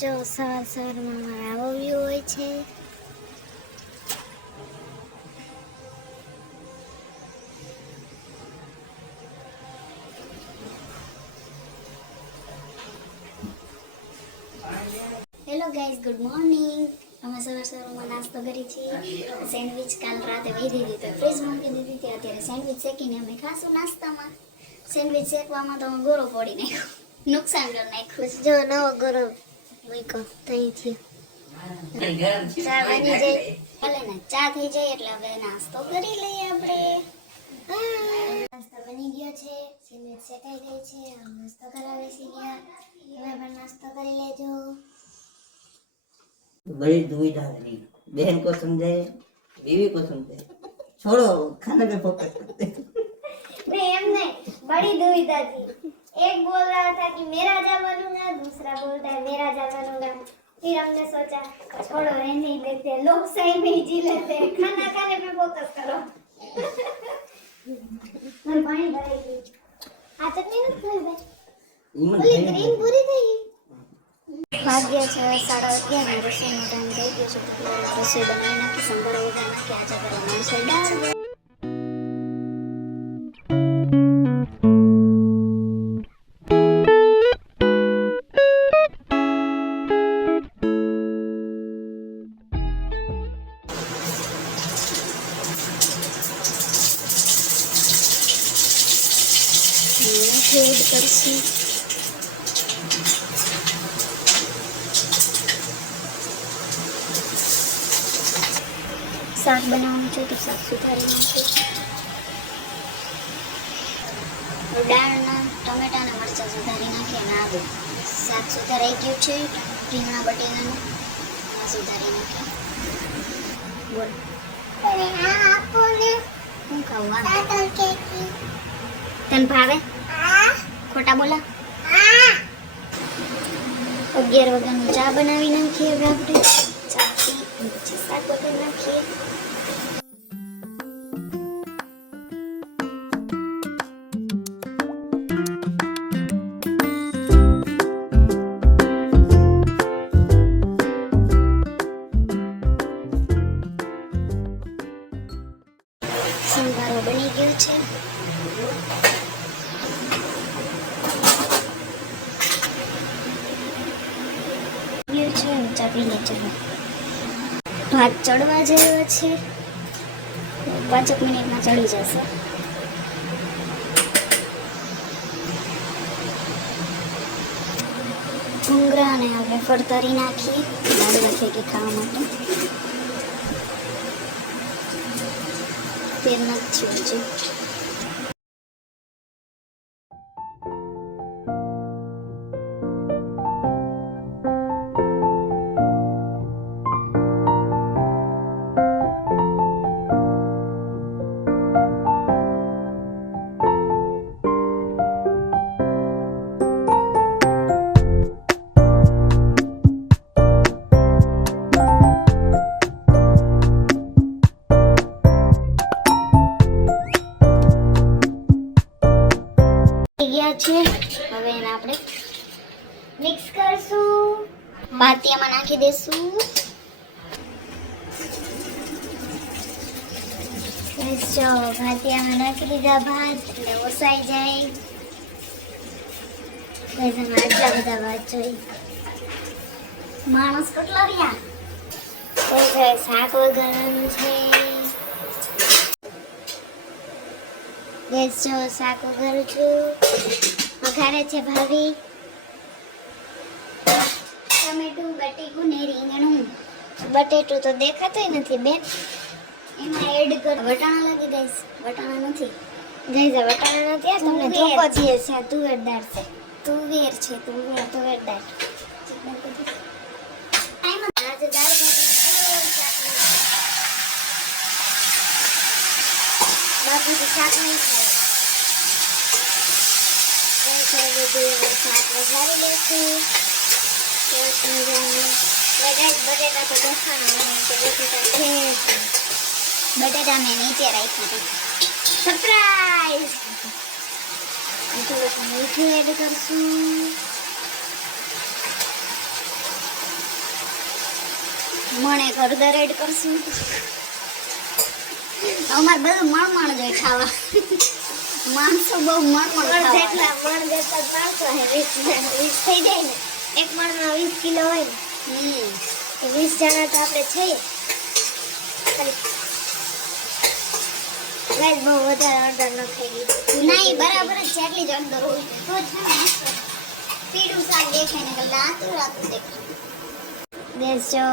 જો સવાર સવારમાં મારા આવો વ્યૂ હોય છે. Hello guys, good morning. અમે સવારમાં નાસ્તો કરી છીએ. સેન્ડવિચ કાલ રાતે વહી દીધી તો ફ્રીજ મૂકી દીધી હતી. અત્યારે સેન્ડવિચ શેકીને અમે ખાશું નાસ્તામાં. સેન્ડવિચ શેકવામાં તો ગોરો પડી નાખ્યો, નુકસાન કરી નાખ્યું. જો નવો ગોરો મૂક્યો ત્યાંથી. ચા બની જાય, ભલે ને ચા થઈ જાય એટલે હવે નાસ્તો કરી લઈએ આપણે. નાસ્તો બની ગયો છે, સેન્ડવિચ શેકાઈ ગઈ છે. નાસ્તો કરાવે છે ગયા. તમે પણ નાસ્તો કરી લેજો. बड़ी दुविधा नहीं, बहन को समझाए, बीवी को समझाए, छोड़ो खाने पे फोकस करते. नहीं हम नहीं, बड़ी दुविधा थी. एक बोल रहा था कि मेरा जा बनूंगा, दूसरा बोलता है मेरा जा बनूंगा. फिर हमने सोचा छोड़ो रहने ही देते हैं, लोग सही में ही जी लेते हैं, खाना खाने पे फोकस करो. मैं पानी भराई आ चटनी न खाई भाई, बोली ग्रीन पूरी થઈ ભાગ્ય છે 11:30 રસોઈનો ટાઈમ થઈ ગયો છે. રસોઈ બનાવી નાખી, સંભાર વગર નાખી. આજે કરવાનું છે દાળ. એડ કરશું શાક બનાવવાનું છે તો શાક સુધારી નાખું. દાળના ટમેટાના મરચાં સુધારી નાખીએ અને આદુ. શાક સુધારાઈ ગયું છે. રીંગણા બટેટાનું સુધારી નાખીએ. બોલ હું ખાવું તને ભાવે? ખોટા બોલા. 11 વાગ્યાની ચા બનાવી નાખીએ હવે આપણે. ચા પી પછી શાક બનાવી નાખીએ. સંભારો બની ગયો છે. ચા પી લે. ચલો ભાત ચડવા જેવો છે. 5 મિનિટમાં ચડી જશે. ભૂંગળા અને આપણે ફરતરી નાખીએ. દાળ નાખીએ કે ખાવા માટે. તેલ નાખ્યું છે. છે હવે એને આપણે મિક્સ કરશું. ભાતિયામાં નાખી દેશું. જો ભાતિયામાં નાખી દીધા ભાત એટલે ઓસાઈ જાય. આટલા બધા ભાત જોઈ માણસ કેટલા રહ્યા. શાક વઘારવાનું છે. ગેસ જો શાક વઘારું છું. વઘારે છે ભાભી. ટમેટું, બટેકું ને રીંગણું. બટેટું તો દેખાતું નથી બેન. એમાં એડ કર. વટાણા લાગી દઈશ. વટાણા નથી ગઈઝા, વટાણા નથી. આ તમને ધોકો છે. તુવેર દાળ છે. તુવેર છે. તુવેર દાળ. આજે દાળ બાકી તો શાક નહીં ખાય. શાક વઘારી લઈશું. બટેટા તો દેખાણા બટેટા મેં નીચે રાખ્યા હતા. સરપ્રાઈઝ. થોડુંક મીઠું એડ કરશું. મણે હળદર એડ કરશું. અમારે બધું મણ જાય ખાવા. માણસો બહુ મણ જેટલા મણ જેટલા માણસો હે 20 થઈ જાય ને. એક મણમાં 20 કિલો હોય ને. 20 જણા તો આપણે છીએ. ગાઈસ બહુ વધારે અંદર ન થઈ ગઈ. નહીં બરાબર જ છે એટલી જ અંદર હોય તો જ છે મસ્ત પીળું શાક દેખાય ને કે લાતું દેખાય. ગેસ જો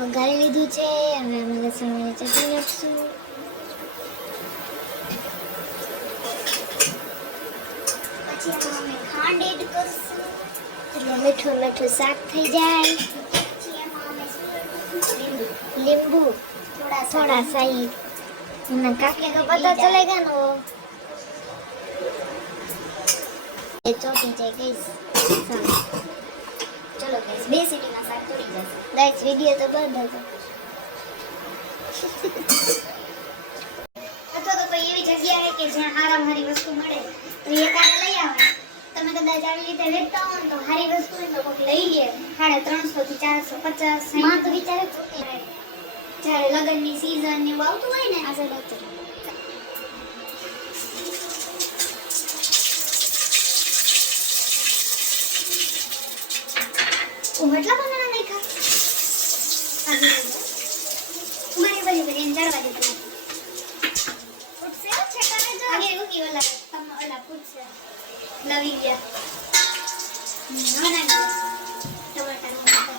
વઘારી લીધું છે. હવે અમે લસણની ચટણી નાખશું. પછી એમાં અમે ખાંડ એડ કરશું એટલે મીઠું મીઠું શાક થઈ જાય. પછી એમાં અમે લીંબુ थोड़ा सा ही ना काटने का पता चलेगा ना वो ये ચોટી જાય ગઈસ. ચલો ગઈસ 2 સીટીમાં શાક તોડી જશે. ગાઈસ વિડિયો તો બંધ હતો. અથવા તો કોઈ એવી જગ્યા છે કે જ્યાં હારામ-હારી વસ્તુ મળે તો એ કારે લઈ આવે. તમે કદાચ આવી રીતે વેચતા હો ને તો હારી વસ્તુ હોય તો કોઈ લઈ લે 350 થી 450 માં તો વિચારે જ્યારે લગનની સીઝન ને આવતું હોય ને આ સાઈડ ઉમટલા બનાના નહીં ખા મારી બની બની જરવા દે તમે ફૂટસે છે કરે જો આગે રૂકી વાલા તમ ઓલા ફૂટસે લવી ગયા ના ટમાટર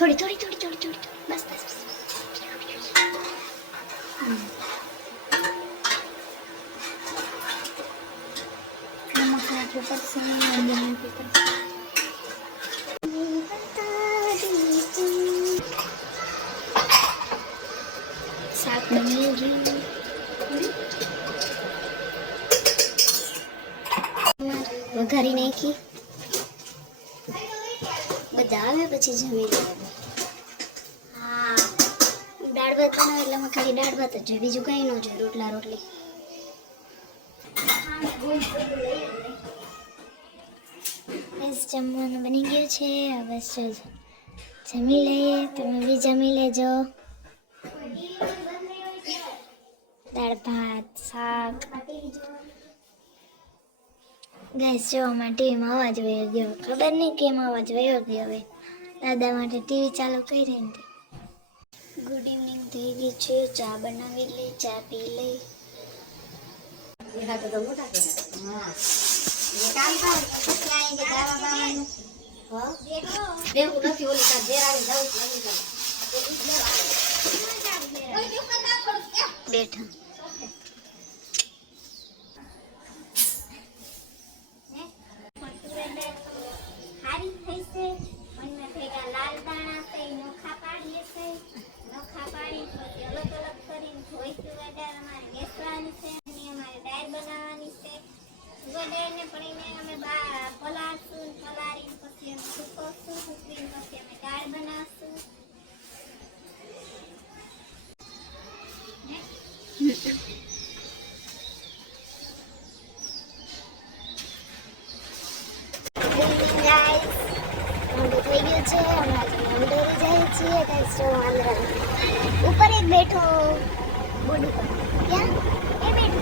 थोड़ी थोड़ी थोड़ी थोड़ी थोड़ी बस बस बस नमक नाखियो પડશે હળદર નાખવી પડશે. શાક બની ગયું. વઘારી નાખી બધા આવે પછી જમી લેવાનું. હા દાળ ભાત બનાવે એટલે અમે ખાલી દાળ ભાત જ જોઈએ બીજું કંઈ ન જોઈએ. રોટલા રોટલી બસ જમવાનું બની ગયું છે. બસ જમી લઈએ. તમે બી જમી લેજો. દાળ ભાત શાક. ગેસ જોવા માટે ટીવીમાં અવાજ વયો ગયો. ખબર નહીં કેમ અવાજ વયો ગયો. હવે દાદા માટે ટીવી ચાલુ કરી ને. ગુડ ઇવનિંગ થઈ ગઈ છે. ચા બનાવી લઈ. ચા પી લઈ. બેઠા હારી થઈ છે. મનમાં ભેગા લાલ દાણા છે નોખા પાડીએ છે. નોખા પાડી પછી અલગ અલગ કરીને ધોઈશું. વડાર અમારે બેસવાની છે અને અમારે દાળ બનાવવાની છે. વડારને પડીને અમે પલાળશું. પલાળીને પછી અમે સૂકવશું. સૂકવીને પછી અમે દાળ બનાવશું. થઈ ગયું છે. હમણાં અમે ડરી જાય છીએ. ઉપર એક બેઠો બોર્ડ ઉપર ક્યાં એ બેઠો.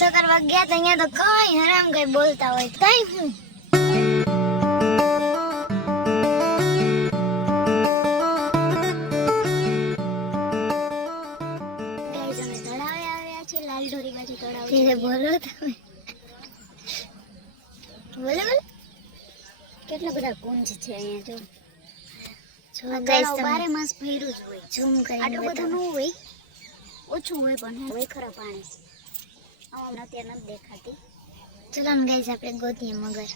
સકર વાગ ગયા તો અહીંયા તો કઈ હરામ કઈ બોલતા હોય કઈ હું લાલઢોરી બાજુ તો બધા કુંજ છે અહીંયા જો જો ગાઈસ ગાઈસ બારે માસ ભર્યું જ હોય ઝૂમ કરીને આટલું બધું ન બતાવો. હોય ઓછું હોય પણ હોય ખરા પાણી આમાં અત્યારે નથી દેખાતી ચલો ને ગાઈસ આપણે ગોતીએ મગર.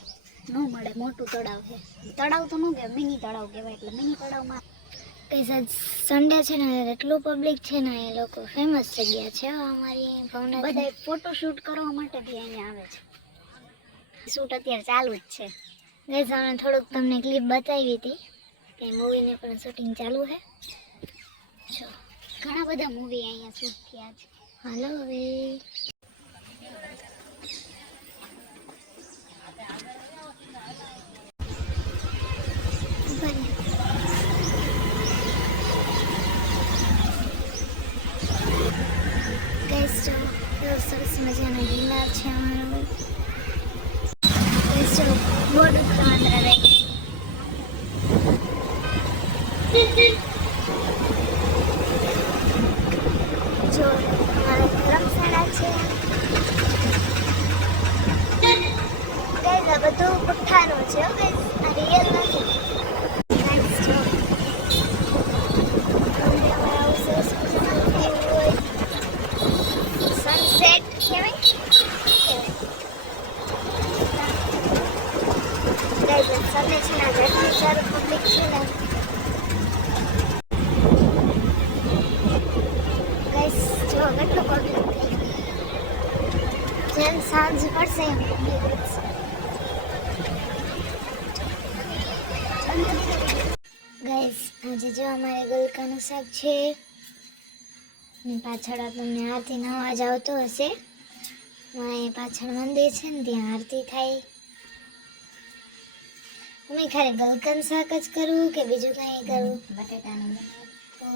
ન મળે મોટું તળાવ છે તળાવ તો ન કહેવાય મિની તળાવ કહેવાય એટલે મિની તળાવમાં ગાઈસ આજ સન્ડે છે ને એટલું પબ્લિક છે ને એ લોકો ફેમસ જગ્યા છે હો અમારી ભાવનગર. બધા ફોટો શૂટ કરવા માટે બી અહીંયા આવે છે શૂટ અત્યારે ચાલુ જ છે ગાઈસ અમે થોડુંક તમને ક્લિપ બતાવી હતી કે મૂવીને પણ શૂટિંગ ચાલુ છે. જો ઘણા બધા મૂવી અહીંયા શૂટ થયા છે હાલો હવે ગાઈસ જો કેવો સરસ મજાનો ગિરનાર છે અમારો. ગાઈસ જો બોર્ડ ઉપર માત્ર રહી જો અમારા ધર્મશાળા છે. ગાઈસ આ બધું પુઠ્ઠાનું છે હો ગાઈસ આ રિયલ નથી. ગાઈસ જો અમારા આવું સરસ મજાનું view હોય. સનસેટ કહેવાય ગાઈસ સનને છે ને જેટલું સારું પબ્લિક છે ને ગાઈસ જો કેટલું પબ્લિક થઈ જેમ સાંજ પડશે એમ પબ્લિક વધશે. ગાઈસ આજે જો અમારે ગલકાનું શાક છે ને પાછળ તમને આરતીનો અવાજ આવતો હશે. અહીં પાછળ મંદિર છે ને ત્યાં આરતી થાય. અમે ખાલી ગલકાનું શાક જ કરવું કે બીજું કંઈ કરવું? બટેટાનું તો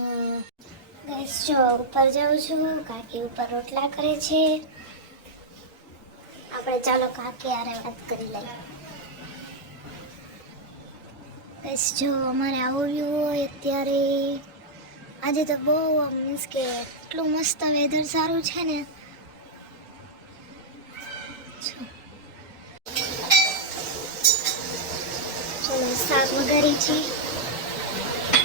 ગાઈસ જો ઉપર જાઉં છું કાકી ઉપર રોટલા કરે છે. આપણે ચાલો કાકી હારે વાત કરી લઈએ. ગાઈસ જો અમારે આવો વ્યૂ હોય અત્યારે. આજે તો બહુ મીન્સ કે એટલું મસ્ત વેધર સારું છે ને. ચલો શાક વઘારી છે.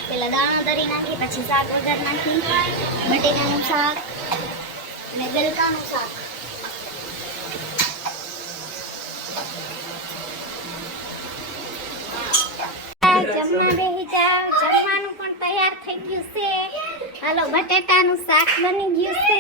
પેલા દાણા દરી નાખી પછી શાક વઘાર નાખી બટેટાનું શાક અને ગલકાનું શાક જમવા બેસી જાવ જમવાનું પણ તૈયાર થઈ ગયું છે હાલો બટેટાનું શાક બની ગયું છે